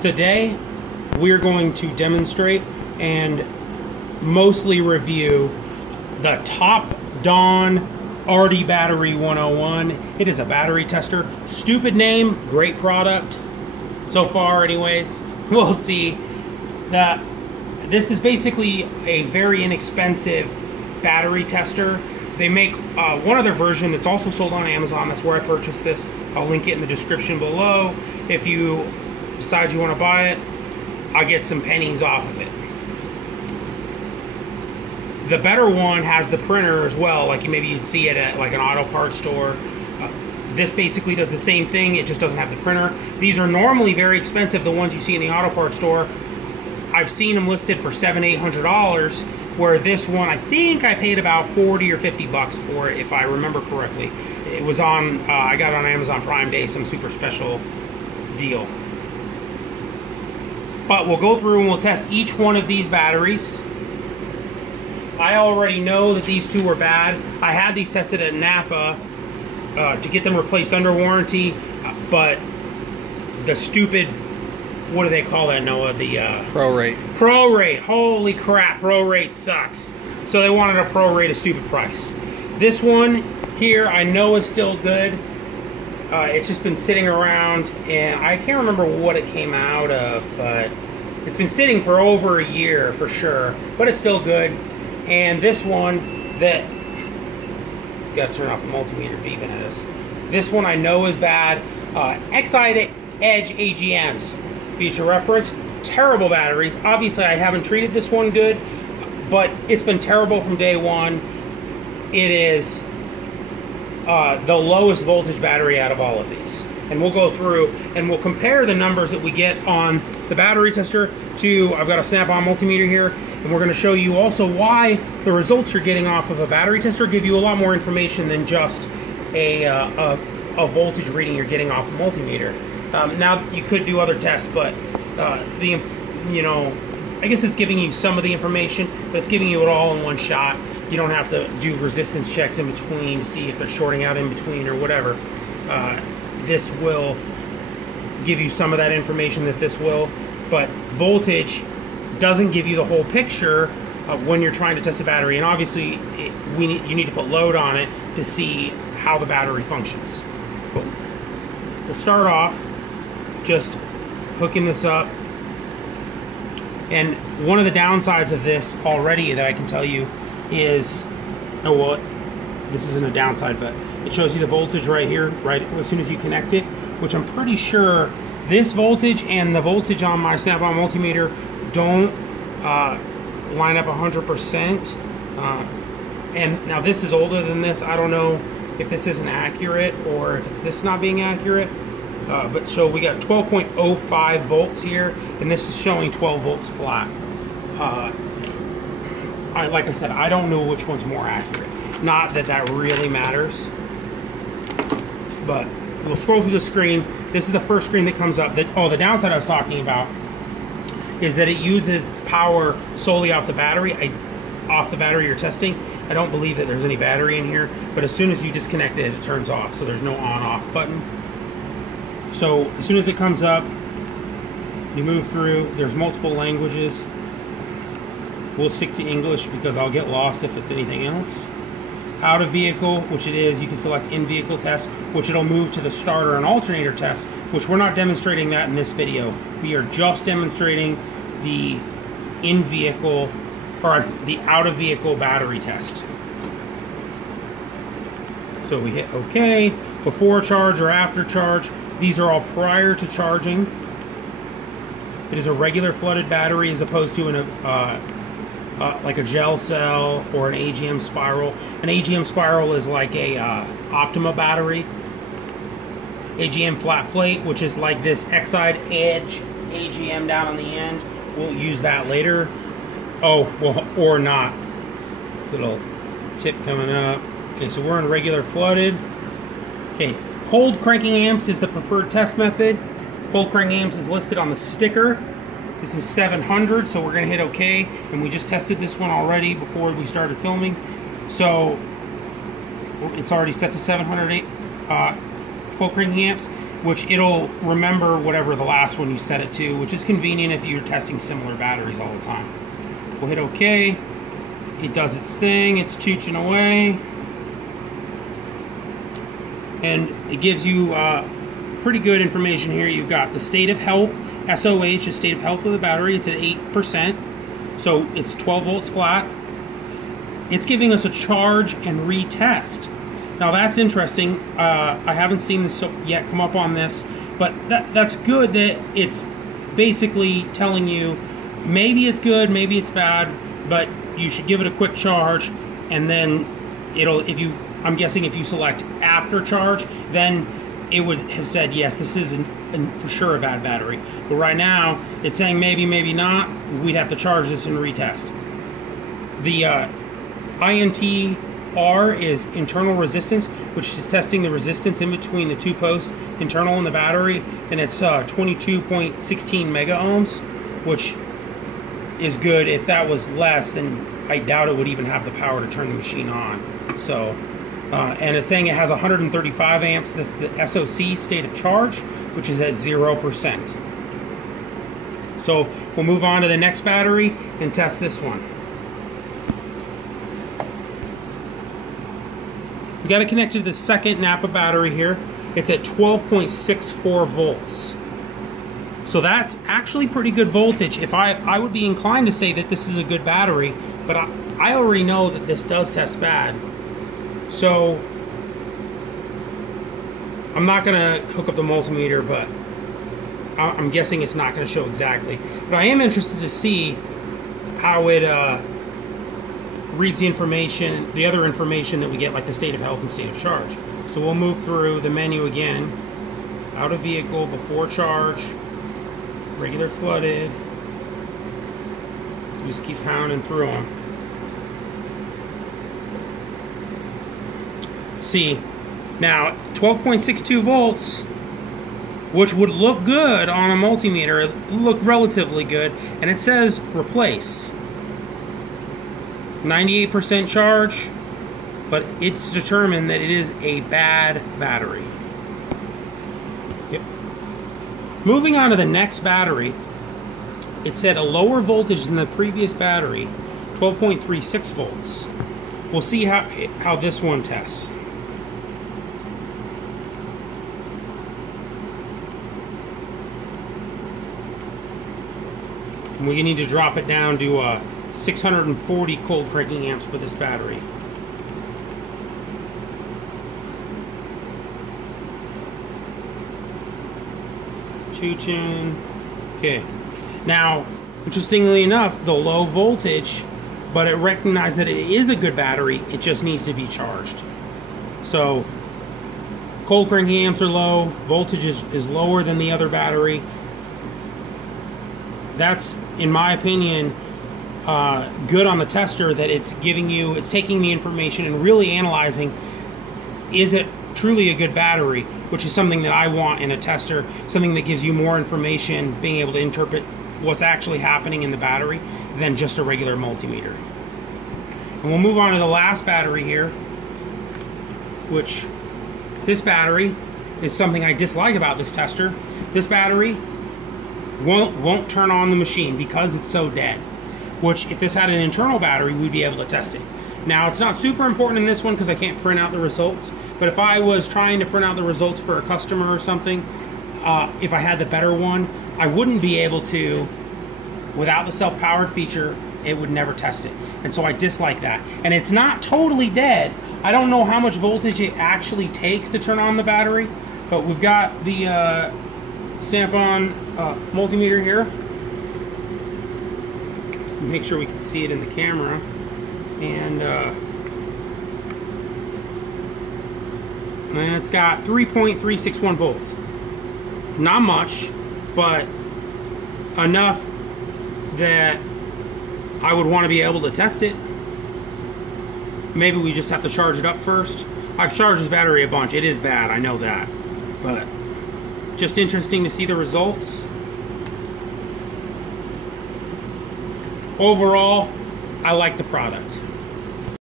Today, we're going to demonstrate and mostly review the TOPDON RD Battery 101. It is a battery tester. Stupid name, great product. So far, anyways. We'll see. This is basically a very inexpensive battery tester. They make one other version that's also sold on Amazon. That's where I purchased this. I'll link it in the description below. If you decide you want to buy it, I'll get some pennies off of it. The better one has the printer as well, like maybe you'd see it at like an auto parts store. This basically does the same thing, it just doesn't have the printer. These are normally very expensive, the ones you see in the auto parts store. I've seen them listed for $700-800, where this one, I think I paid about 40 or 50 bucks for it, if I remember correctly. It was on, I got it on Amazon Prime Day, some super special deal. But we'll go through and we'll test each one of these batteries. I already know that these two were bad. I had these tested at Napa to get them replaced under warranty, but the stupid, what do they call that, Noah? The prorate. Prorate. Holy crap, prorate sucks. So they wanted to prorate a stupid price. This one here I know is still good. It's just been sitting around, and I can't remember what it came out of, but it's been sitting for over a year for sure, but it's still good. And this one, that gotta turn off the multimeter beeping at us. This one I know is bad. Exide Edge AGMs, future reference, terrible batteries. Obviously I haven't treated this one good, but it's been terrible from day one. It is the lowest voltage battery out of all of these. And we'll go through and we'll compare the numbers that we get on the battery tester to, I've got a snap-on multimeter here, and we're going to show you also why the results you're getting off of a battery tester give you a lot more information than just a voltage reading you're getting off a multimeter. Now you could do other tests, but I guess it's giving you some of the information, but it's giving you it all in one shot. You don't have to do resistance checks in between to see if they're shorting out in between or whatever. This will give you some of that information that this will, but voltage doesn't give you the whole picture when you're trying to test a battery. And obviously, you need to put load on it to see how the battery functions. But we'll start off just hooking this up. And one of the downsides of this already that I can tell you is, oh well, this isn't a downside, but it shows you the voltage right here, right as soon as you connect it, which I'm pretty sure this voltage and the voltage on my snap-on multimeter don't line up 100%. And now this is older than this. I don't know if this isn't accurate or if it's this not being accurate. But so we got 12.05 volts here, and this is showing 12 volts flat. Like I said, I don't know which one's more accurate. Not that that really matters, but we'll scroll through the screen. This is the first screen that comes up. The downside I was talking about is that it uses power solely off the battery. Off the battery you're testing. I don't believe that there's any battery in here, but as soon as you disconnect it, it turns off, so there's no on-off button. So as soon as it comes up, you move through. There's multiple languages. We'll stick to English because I'll get lost if it's anything else. Out of vehicle, which it is, you can select in-vehicle test, which it'll move to the starter and alternator test, which we're not demonstrating that in this video. We are just demonstrating the in-vehicle, or the out-of-vehicle battery test. So we hit OK, before charge or after charge. These are all prior to charging. It is a regular flooded battery as opposed to like a gel cell or an AGM spiral. An AGM spiral is like a Optima battery. AGM flat plate, which is like this Exide Edge AGM down on the end. We'll use that later. Oh, well, or not. Little tip coming up. Okay, so we're in regular flooded. Okay, cold cranking amps is the preferred test method. Cold cranking amps is listed on the sticker. This is 700, so we're gonna hit OK. And we just tested this one already before we started filming. So it's already set to 708 cold cranking amps. which it'll remember whatever the last one you set it to, which is convenient if you're testing similar batteries all the time. We'll hit OK. It does its thing. It's chooching away. And it gives you pretty good information here. You've got the state of health, SOH, the state of health of the battery. It's at 8%. So it's 12 volts flat. It's giving us a charge and retest. Now that's interesting. I haven't seen this yet come up on this, but that's good that it's basically telling you maybe it's good, maybe it's bad, but you should give it a quick charge, and then it'll, I'm guessing if you select after charge, then it would have said, yes, this is for sure a bad battery. But right now, it's saying maybe, maybe not. We'd have to charge this and retest. The INTR is internal resistance, which is testing the resistance in between the two posts, internal in the battery, and it's 22.16 mega ohms, which is good. If that was less, then I doubt it would even have the power to turn the machine on. So, and it's saying it has 135 amps. That's the SOC, state of charge, which is at 0%. So we'll move on to the next battery and test this one. We got it connected to the second Napa battery here. It's at 12.64 volts. So that's actually pretty good voltage. If I would be inclined to say that this is a good battery, but I already know that this does test bad. So I'm not gonna hook up the multimeter, but I'm guessing it's not gonna show exactly. But I am interested to see how it reads the information, the other information that we get, like the state of health and state of charge. So we'll move through the menu again. Out of vehicle, before charge, regular flooded. Just keep pounding through them. See, now 12.62 volts, which would look good on a multimeter, it look relatively good, and it says replace. 98% charge, but it's determined that it is a bad battery. Yep. Moving on to the next battery, it said a lower voltage than the previous battery, 12.36 volts. We'll see how this one tests. We need to drop it down to 640 cold cranking amps for this battery. Choo-choo. Okay. Now, interestingly enough, the low voltage, but it recognized that it is a good battery, it just needs to be charged. So, cold cranking amps are low, voltage is lower than the other battery. That's, in my opinion, good on the tester, that it's taking the information and really analyzing, is it truly a good battery, which is something that I want in a tester, something that gives you more information, being able to interpret what's actually happening in the battery than just a regular multimeter. And we'll move on to the last battery here, which this battery is something I dislike about this tester. This battery won't turn on the machine because it's so dead, which if this had an internal battery, we'd be able to test it. Now, it's not super important in this one because I can't print out the results, but if I was trying to print out the results for a customer or something, if I had the better one, I wouldn't be able to, without the self-powered feature, it would never test it. And so I dislike that. And it's not totally dead. I don't know how much voltage it actually takes to turn on the battery, but we've got the Snap-on multimeter here. Just to make sure we can see it in the camera. And it's got 3.361 volts. Not much, but enough that I would want to be able to test it. Maybe we just have to charge it up first. I've charged this battery a bunch. It is bad, I know that. But just interesting to see the results. Overall, I like the product.